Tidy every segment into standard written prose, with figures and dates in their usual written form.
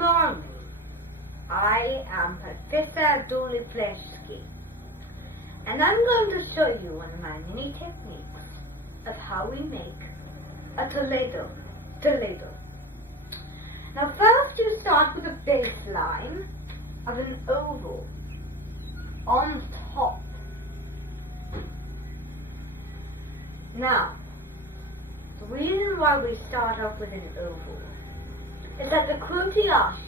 morning. I am Professor Doliplewski, and I'm going to show you one of my many techniques of how we make a Toledo. Now first you start with a baseline of an oval on top. Now, the reason why we start off with an oval is that the Cruntiashes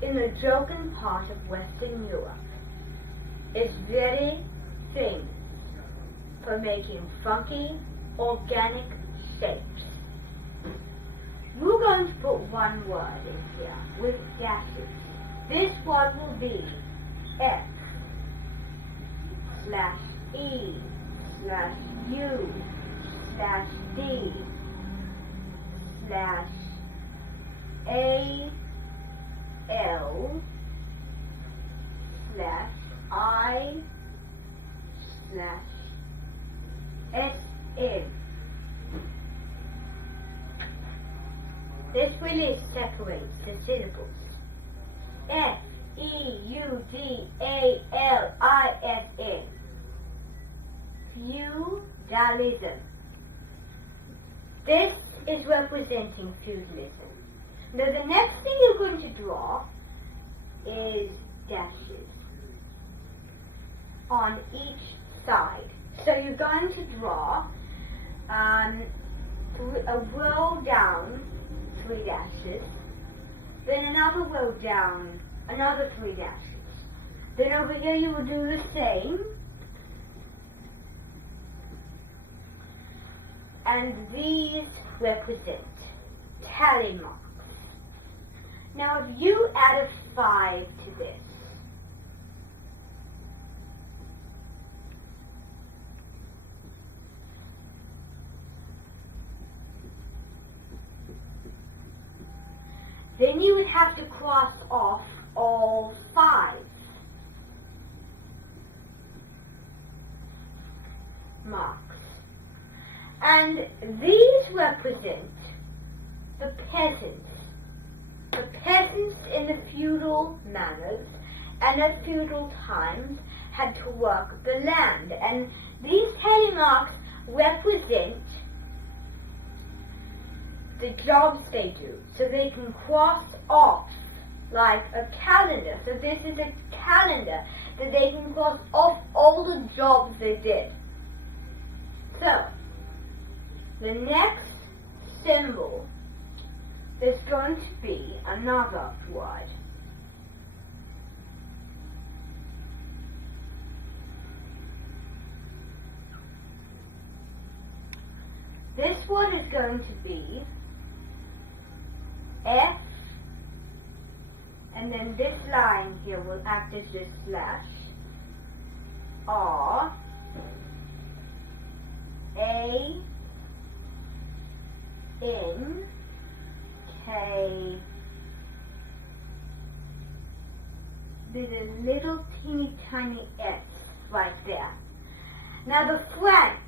in the Jogan part of Western Europe is very famous for making funky, organic shapes. We're going to put one word in here with dashes. This word will be X / E / U / D / A L / I / S N. This really separates the syllables. F E U D A L I S N. Feudalism. This is representing feudalism. Now the next thing you're going to draw is dashes on each side. So you're going to draw a row down, 3 dashes, then another row down, another 3 dashes. Then over here you will do the same. And these represent tally marks. Now if you add a 5 to this, then you would have to cross off all 5 marks. And these represent the peasants. The peasants in the feudal manners and at feudal times had to work the land. And these tally marks represent the jobs they do, so they can cross off like a calendar. So this is a calendar that they can cross off all the jobs they did. So the next symbol is going to be another word. This word is going to be F, and then this line here will act as a slash. R, A, N, K. There's a little teeny tiny S right there. Now the flanks.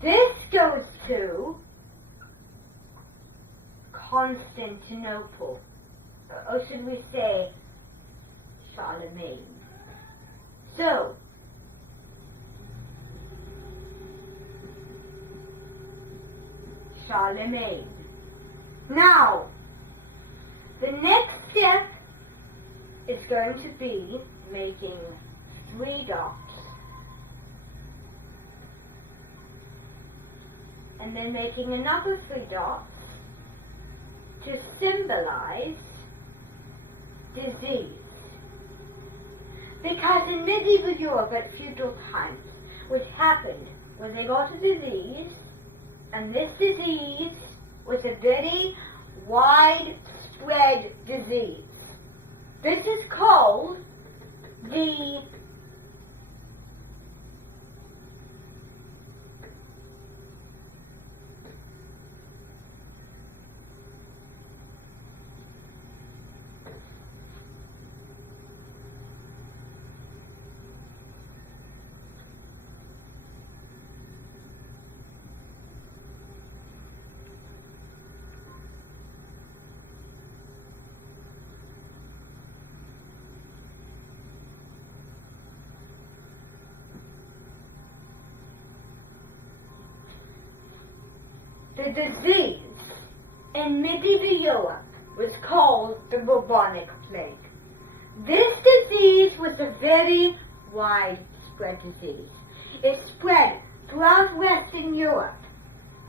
This goes to Constantinople, or should we say Charlemagne. So Charlemagne. Now the next step is going to be making 3 dots. And then making another 3 dots to symbolize disease. Because in medieval Europe at feudal times, what happened was they got a disease, and this disease was a very widespread disease. This is called the the disease in medieval Europe was called the bubonic plague. This disease was a very widespread disease. It spread throughout Western Europe.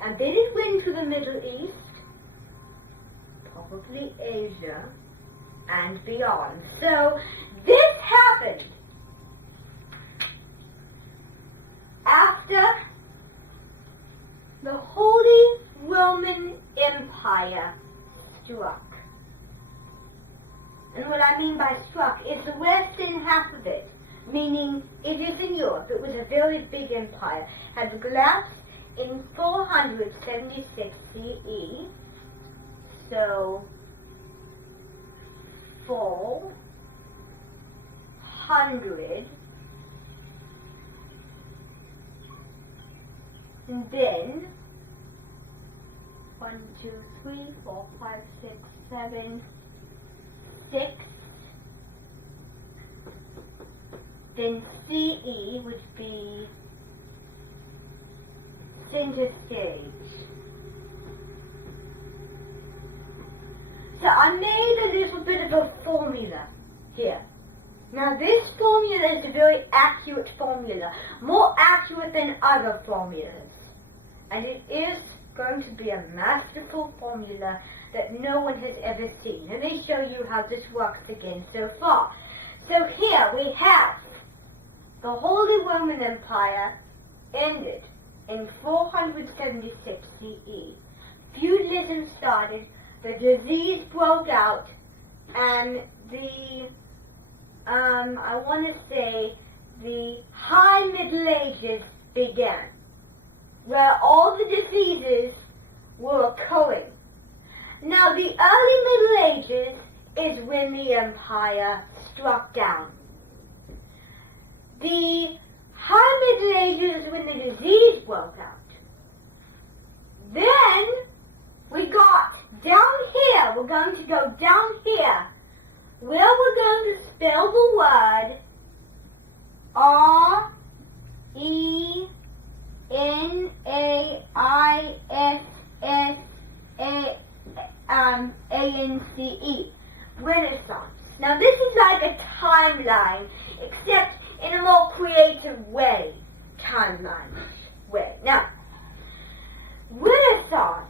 And did it went to the Middle East? Probably Asia and beyond. So this happened after the Holy Roman Empire struck. And what I mean by struck is the western half of it, meaning it is in Europe. It was a very big empire, had collapsed in 476 CE. So 400, and then 1, 2, 3, 4, 5, 6, 7, 6. Then CE would be center stage. So I made a little bit of a formula here. Now this formula is a very accurate formula, more accurate than other formulas. And it is going to be a masterful formula that no one has ever seen. Let me show you how this works again so far. So here we have the Holy Roman Empire ended in 476 CE. Feudalism started, the disease broke out, and the, I want to say, the High Middle Ages began, where all the diseases were occurring. Now, the early Middle Ages is when the empire struck down. The High Middle Ages is when the disease broke out. Then we got down here, we're going to go down here, where we're going to spell the word RENAISSANCE, Renaissance. Now this is like a timeline, except in a more creative way, timeline way. Now, Renaissance,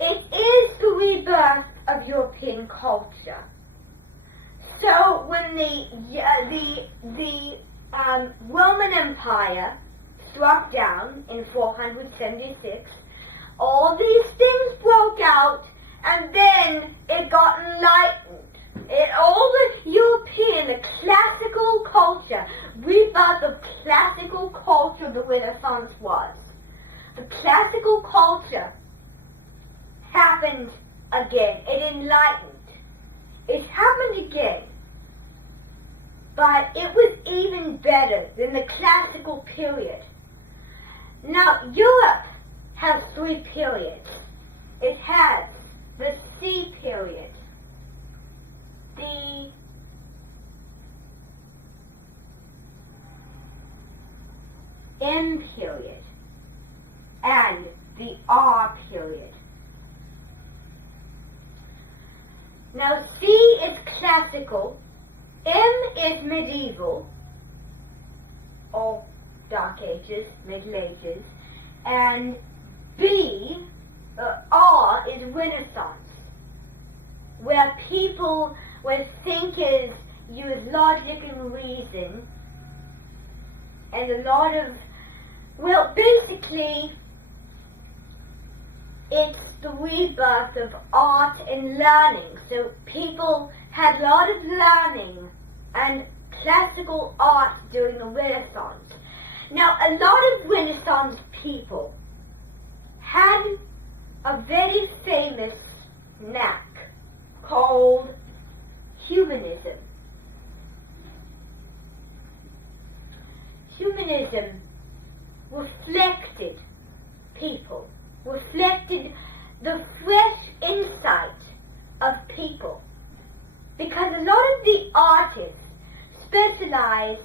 it is the rebirth of European culture. So when the Roman Empire struck down in 476, all these things broke out, and then it got enlightened. All the European, the classical culture, rebirth of classical culture, the Renaissance was. The classical culture happened again. It enlightened. It happened again. But it was even better than the classical period. Now, Europe has 3 periods. It has the C period, the M period, and the R period. Now C is classical, M is medieval, or Dark Ages, Middle Ages, and R is Renaissance, where people, where thinkers use logic and reason, and a lot of, well, basically, it's the rebirth of art and learning. So people had a lot of learning and classical art during the Renaissance. Now, a lot of Renaissance people had a very famous knack called humanism. Humanism reflected people, reflected the fresh insight of people, because a lot of the artists specialized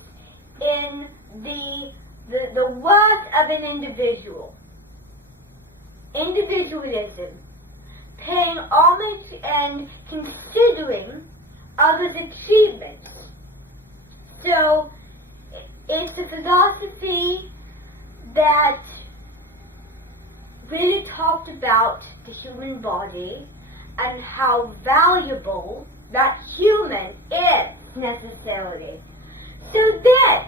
in the worth of an individual. individualism, paying homage and considering others' achievements. So it's a philosophy that really talked about the human body and how valuable that human is necessarily. So then,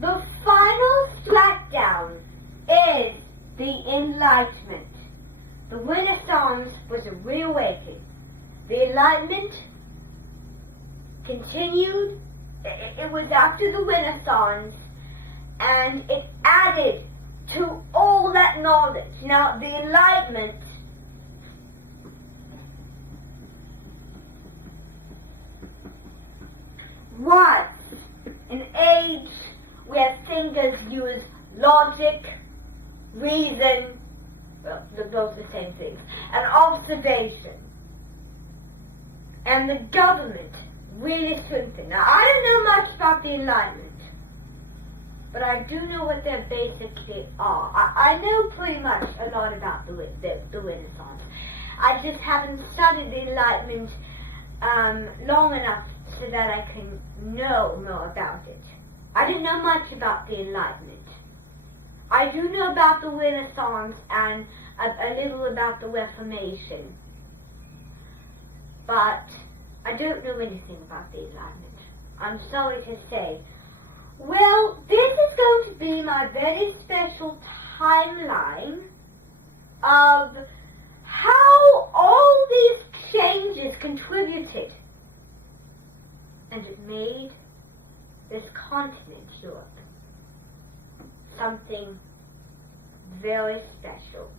the final slackdown is the Enlightenment. The Renaissance was a reawakening. The Enlightenment continued. It was after the Renaissance, and it added to all that knowledge. Now, the Enlightenment was an age where thinkers used logic, reason, well, those are the same things, and observation. And the government really strengthened. Now, I don't know much about the Enlightenment, but I do know what they basically are. I know pretty much a lot about the Renaissance. I just haven't studied the Enlightenment long enough so that I can know more about it. I didn't know much about the Enlightenment. I do know about the Renaissance and a little about the Reformation, but I don't know anything about the Enlightenment. I'm sorry to say. Well, this is going to be my very special timeline of how all these changes contributed, and it made this continent, Europe, something very special.